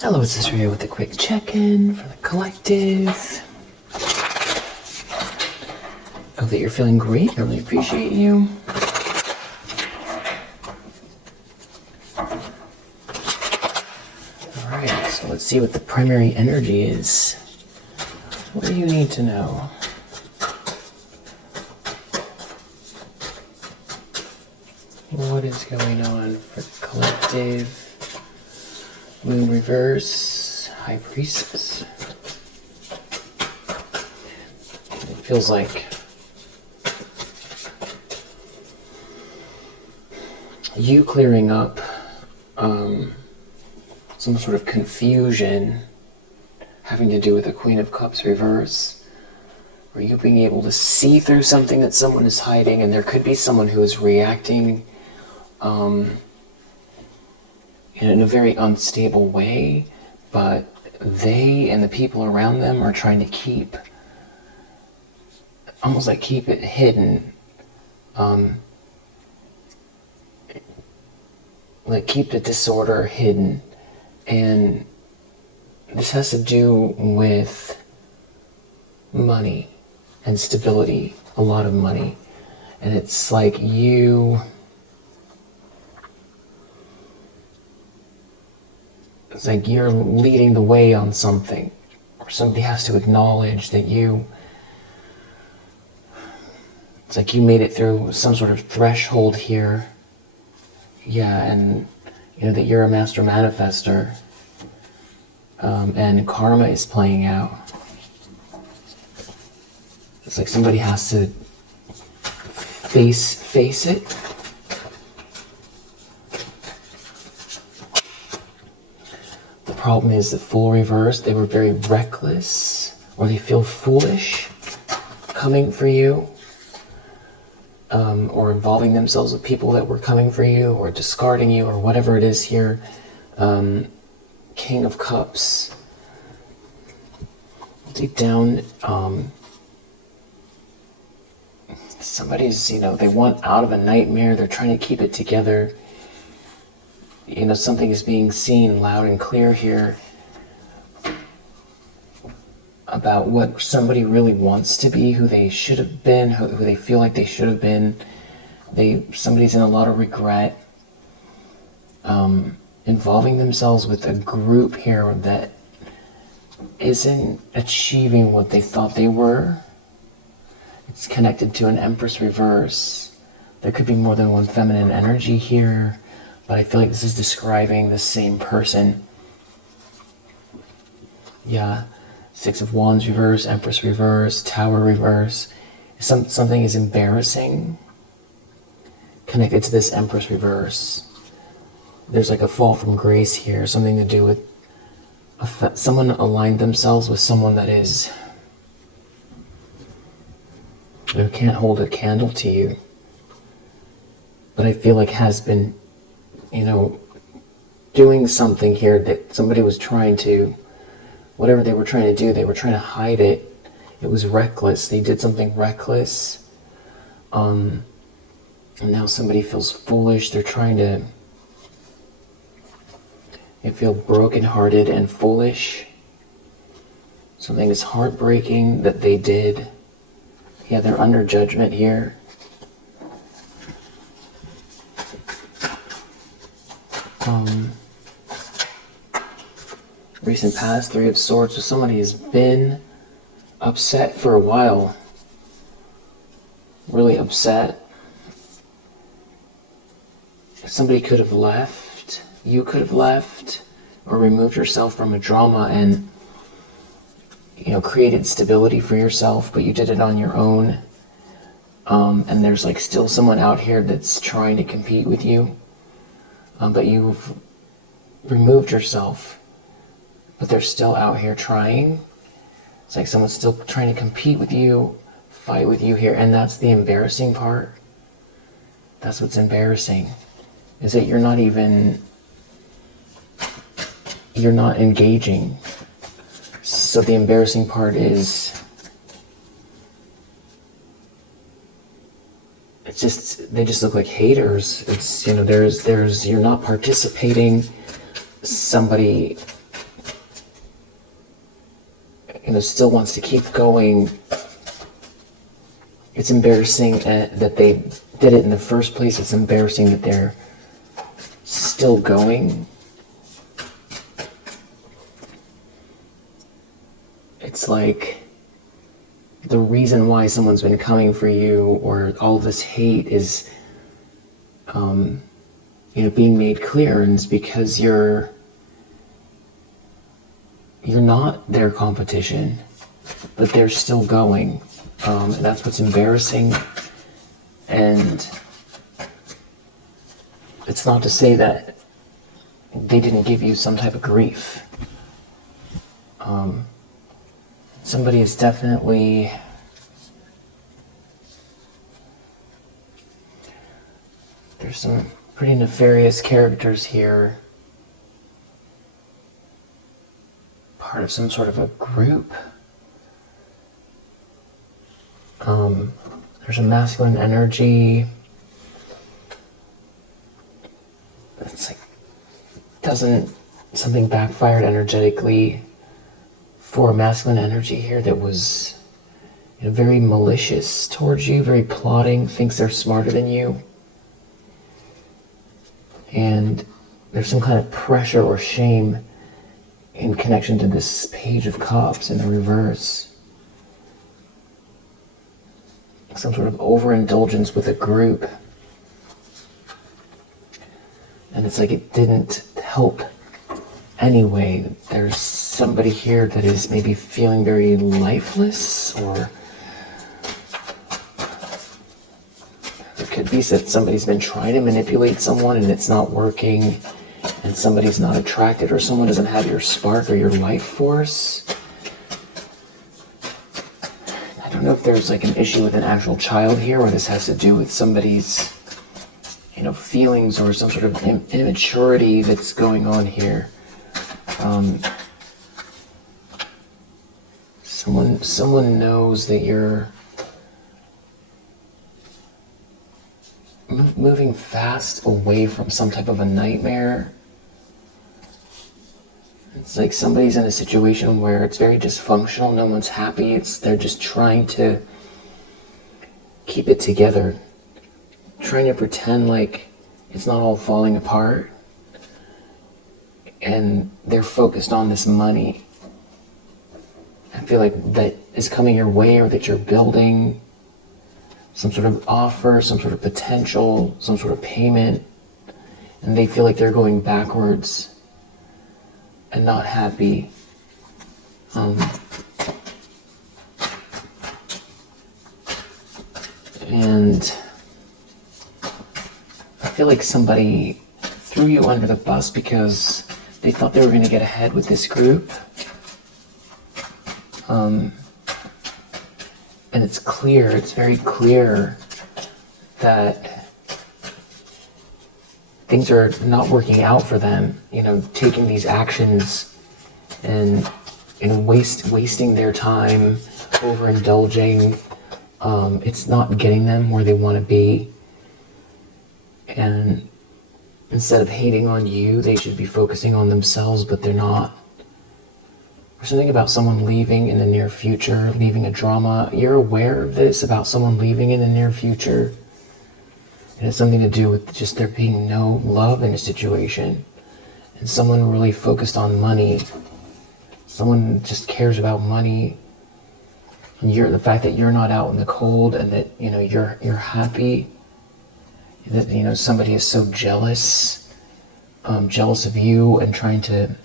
Hello, it's Sister here with a quick check-in for the collective. Hope that you're feeling great. I really appreciate you. Alright, so let's see what the primary energy is. What do you need to know? What is going on for the collective? Moon reverse, High Priestess. It feels like you clearing up some sort of confusion having to do with the Queen of Cups reverse, or you being able to see through something that someone is hiding, and there could be someone who is reacting in a very unstable way, but they and the people around them are trying to keep it hidden, like keep the disorder hidden. And this has to do with money and stability, a lot of money. And it's like it's like you're leading the way on something, or somebody has to acknowledge that it's like you made it through some sort of threshold here. Yeah, and you know that you're a master manifester, and karma is playing out. It's like somebody has to face it. The problem is the Fool reverse. They were very reckless, or they feel foolish coming for you, or involving themselves with people that were coming for you, or discarding you, or whatever it is here. King of Cups. Deep down, somebody's, they want out of a nightmare. They're trying to keep it together. Something is being seen loud and clear here about what somebody really wants to be, who they should have been, who they feel like they should have been. Somebody's in a lot of regret, involving themselves with a group here that isn't achieving what they thought they were. It's connected to an Empress reverse. There could be more than one feminine energy here, but I feel like this is describing the same person. Yeah, Six of Wands reverse, Empress reverse, Tower reverse. Something is embarrassing connected to this Empress reverse. There's like a fall from grace here, something to do with someone aligned themselves with someone that is, who can't hold a candle to you, but I feel like has been, doing something here that somebody was trying to, whatever they were trying to do, they were trying to hide it. It was reckless. They did something reckless. And now somebody feels foolish. They're trying to, they feel brokenhearted and foolish. Something is heartbreaking that they did. Yeah, they're under judgment here. Recent past, Three of Swords. So somebody has been upset for a while. Really upset. Somebody could have left. You could have left, or removed yourself from a drama and, created stability for yourself, but you did it on your own. And there's like still someone out here that's trying to compete with you, but you've removed yourself, but they're still out here trying. It's like someone's still trying to compete with you, fight with you here, and that's the embarrassing part. That's what's embarrassing, is that you're not engaging. So the embarrassing part is, they just look like haters. It's, you're not participating. Somebody still wants to keep going. It's embarrassing that they did it in the first place. It's embarrassing that they're still going. It's like the reason why someone's been coming for you, or all this hate, is being made clear, and it's because you're not their competition, but they're still going. And that's what's embarrassing. And it's not to say that they didn't give you some type of grief. Somebody is definitely there's some pretty nefarious characters here, part of some sort of a group. There's a masculine energy. It's like, something backfired energetically for a masculine energy here that was very malicious towards you, very plotting, thinks they're smarter than you. And there's some kind of pressure or shame in connection to this Page of Cups in the reverse. Some sort of overindulgence with a group. And it's like it didn't help anyway. There's somebody here that is maybe feeling very lifeless, or it could be that somebody's been trying to manipulate someone and it's not working, and somebody's not attracted, or someone doesn't have your spark or your life force. I don't know if there's like an issue with an actual child here, or this has to do with somebody's feelings, or some sort of immaturity that's going on here. Someone knows that you're moving fast away from some type of a nightmare. It's like somebody's in a situation where it's very dysfunctional, no one's happy, they're just trying to keep it together, trying to pretend like it's not all falling apart, and they're focused on this money. I feel like that is coming your way, or that you're building some sort of offer, some sort of potential, some sort of payment, and they feel like they're going backwards and not happy. And I feel like somebody threw you under the bus because they thought they were going to get ahead with this group. And it's very clear that things are not working out for them, taking these actions and wasting their time, overindulging. It's not getting them where they want to be. And instead of hating on you, they should be focusing on themselves, but they're not. There's something about someone leaving in the near future, leaving a drama. You're aware of this, about someone leaving in the near future. It has something to do with just there being no love in a situation. And someone really focused on money. Someone just cares about money. And the fact that you're not out in the cold, and that you're happy. That somebody is so jealous of you, and trying to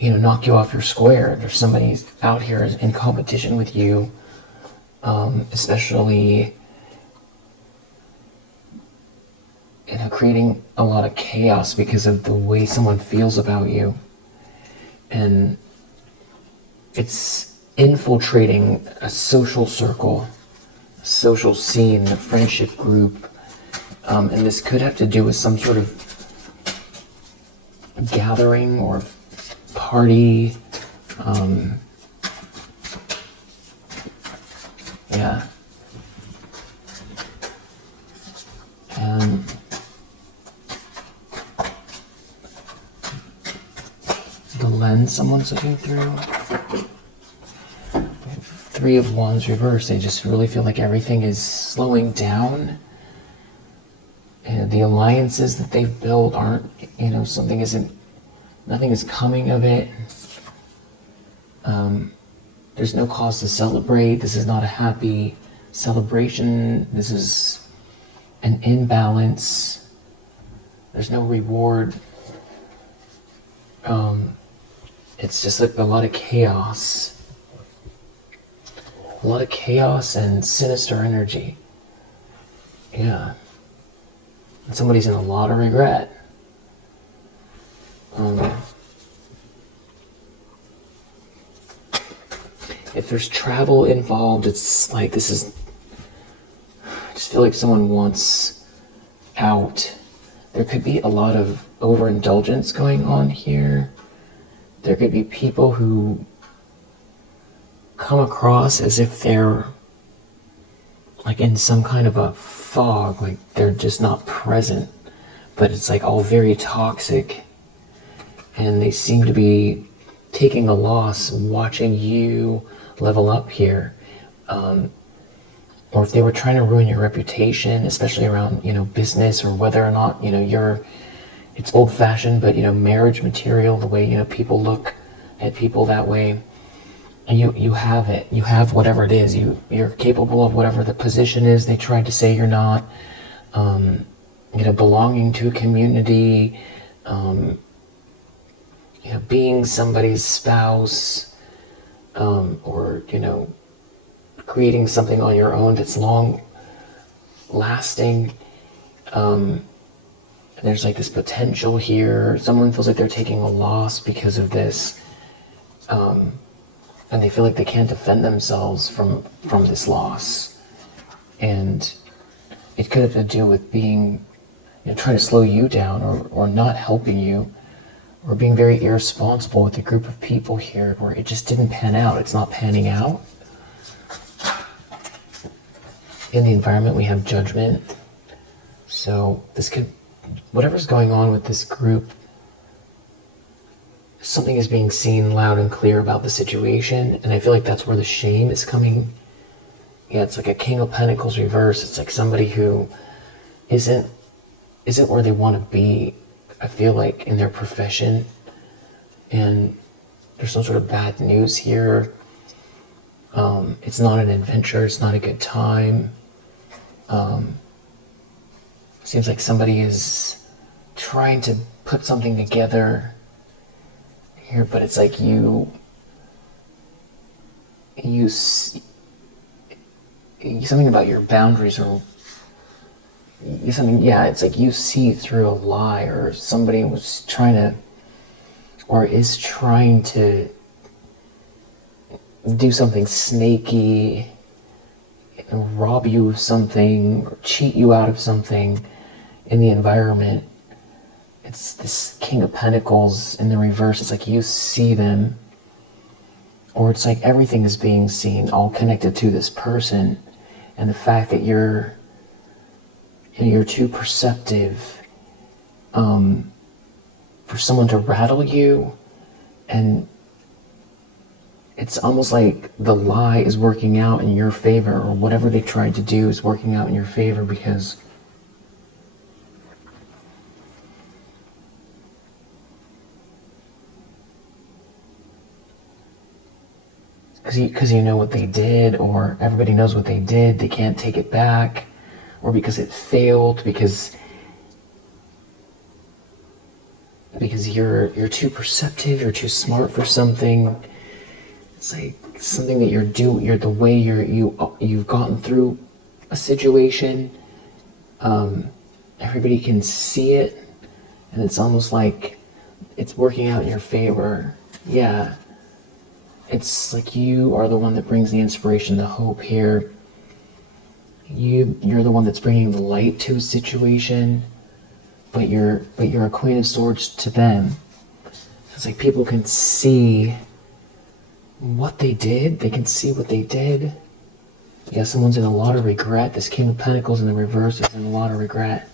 knock you off your square. There's somebody out here in competition with you, especially creating a lot of chaos because of the way someone feels about you. And it's infiltrating a social circle, a social scene, a friendship group. And this could have to do with some sort of gathering or party. Yeah. the lens someone's looking through. Three of Wands reversed. They just really feel like everything is slowing down. And the alliances that they've built aren't, nothing is coming of it. There's no cause to celebrate. This is not a happy celebration. This is an imbalance. There's no reward. It's just like a lot of chaos. A lot of chaos and sinister energy. Yeah. And somebody's in a lot of regret. If there's travel involved, it's like I just feel like someone wants out. There could be a lot of overindulgence going on here. There could be people who come across as if they're like in some kind of a fog, like they're just not present, but it's like all very toxic, and they seem to be taking a loss watching you level up here. Or if they were trying to ruin your reputation, especially around, business, or whether or not, it's old-fashioned, but, marriage material, the way, people look at people that way. And you have it. You have whatever it is. You're capable of whatever the position is they tried to say you're not. Belonging to a community, being somebody's spouse, or, creating something on your own that's long lasting. There's like this potential here. Someone feels like they're taking a loss because of this. And they feel like they can't defend themselves from this loss. And it could have to do with being, trying to slow you down, or not helping you, or being very irresponsible with a group of people here where it just didn't pan out. It's not panning out. In the environment, we have judgment. So whatever's going on with this group, something is being seen loud and clear about the situation, and I feel like that's where the shame is coming. Yeah, it's like a King of Pentacles reverse. It's like somebody who isn't where they want to be, I feel like, in their profession, and there's some sort of bad news here. It's not an adventure. It's not a good time. Seems like somebody is trying to put something together here, but it's like something about your boundaries, or something. Yeah, it's like you see through a lie, or somebody was trying to, or is trying to do something snaky, and rob you of something, or cheat you out of something in the environment. It's this King of Pentacles in the reverse. It's like you see them, or it's like everything is being seen, all connected to this person, and the fact that you're too perceptive for someone to rattle you, and it's almost like the lie is working out in your favor, or whatever they tried to do is working out in your favor, because you know what they did, or everybody knows what they did, they can't take it back, or because it failed, because you're too perceptive, you're too smart for something. It's like something that you're the way you've gotten through a situation. Everybody can see it, and it's almost like it's working out in your favor. Yeah. It's like you are the one that brings the inspiration, the hope here. You're the one that's bringing the light to a situation, but you're a Queen of Swords to them. It's like people can see what they did. They can see what they did. Yeah, someone's in a lot of regret. This King of Pentacles in the reverse is in a lot of regret.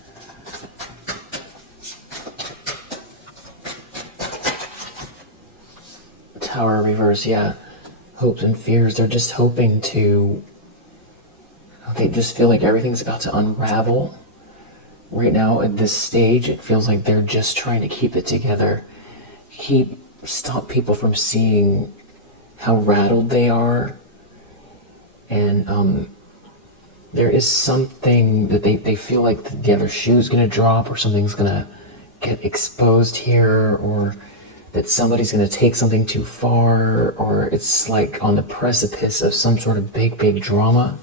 Tower reverse, yeah. Hopes and fears, they're just hoping to, they just feel like everything's about to unravel. Right now at this stage, it feels like they're just trying to keep it together. Stop people from seeing how rattled they are. And there is something that they feel like the other shoe's gonna drop, or something's gonna get exposed here, or that somebody's gonna take something too far, or it's like on the precipice of some sort of big drama,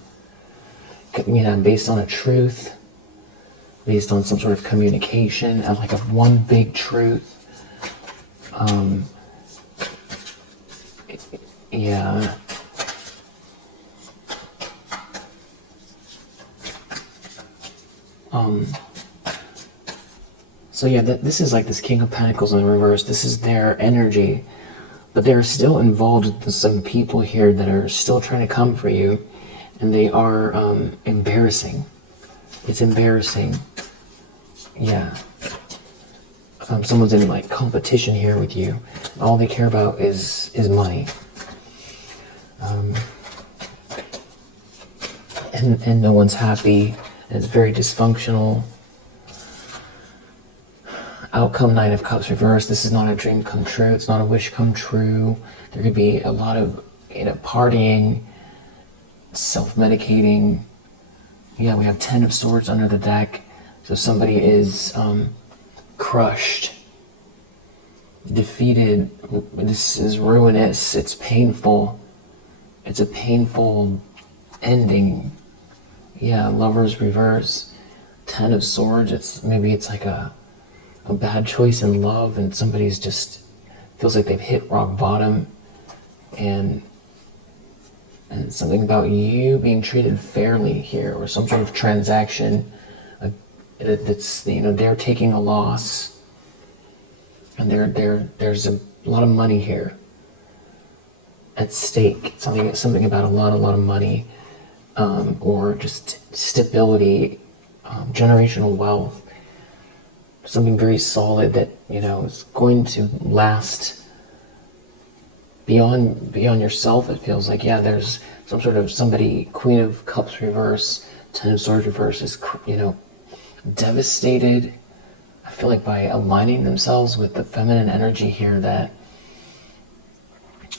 based on a truth, based on some sort of communication, and like of one big truth. Yeah. So yeah, this is like this King of Pentacles in the reverse. This is their energy, but they're still involved with some people here that are still trying to come for you, and they are embarrassing. It's embarrassing. Yeah. Someone's in like competition here with you. All they care about is money. And no one's happy. And it's very dysfunctional. Outcome, Nine of Cups reversed. This is not a dream come true. It's not a wish come true. There could be a lot of, partying, self-medicating. Yeah, we have 10 of Swords under the deck. So somebody is crushed, defeated. This is ruinous. It's painful. It's a painful ending. Yeah, Lovers reverse. 10 of Swords. It's like a bad choice in love, and somebody's just feels like they've hit rock bottom, and something about you being treated fairly here, or some sort of transaction that's, they're taking a loss, and there's a lot of money here at stake. Something about a lot of money, or just stability, generational wealth, something very solid that is going to last beyond yourself. It feels like, yeah, there's some sort of somebody. Queen of Cups reverse, 10 of Swords reverse is devastated. I feel like by aligning themselves with the feminine energy here, that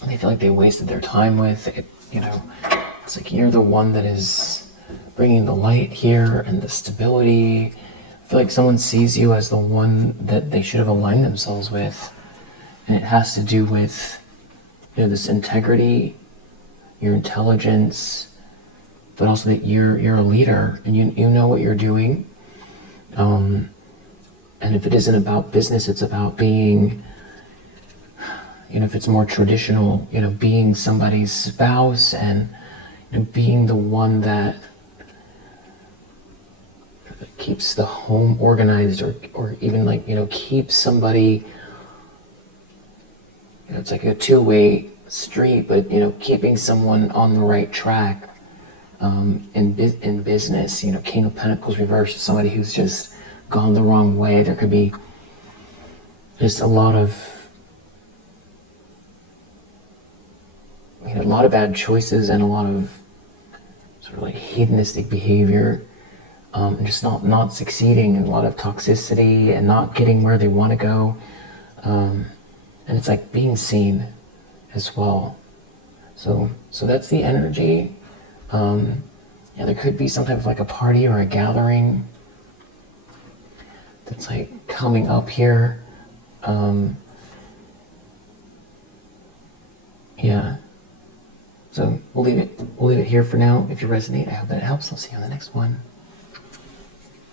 they feel like they wasted their time with it. It's like you're the one that is bringing the light here and the stability. I feel like someone sees you as the one that they should have aligned themselves with, and it has to do with this integrity, your intelligence, but also that you're a leader, and you know what you're doing. And if it isn't about business, it's about being, if it's more traditional, being somebody's spouse, and being the one that keeps the home organized, or even keeps somebody, it's like a two-way street, but keeping someone on the right track, in business. King of Pentacles reversed is somebody who's just gone the wrong way. There could be just a lot of bad choices, and a lot of sort of like hedonistic behavior, and just not succeeding, and a lot of toxicity, and not getting where they want to go, and it's like being seen as well. So that's the energy. Yeah, there could be some type of like a party or a gathering that's like coming up here. Yeah. So we'll leave it here for now. If you resonate, I hope that it helps. I'll see you on the next one.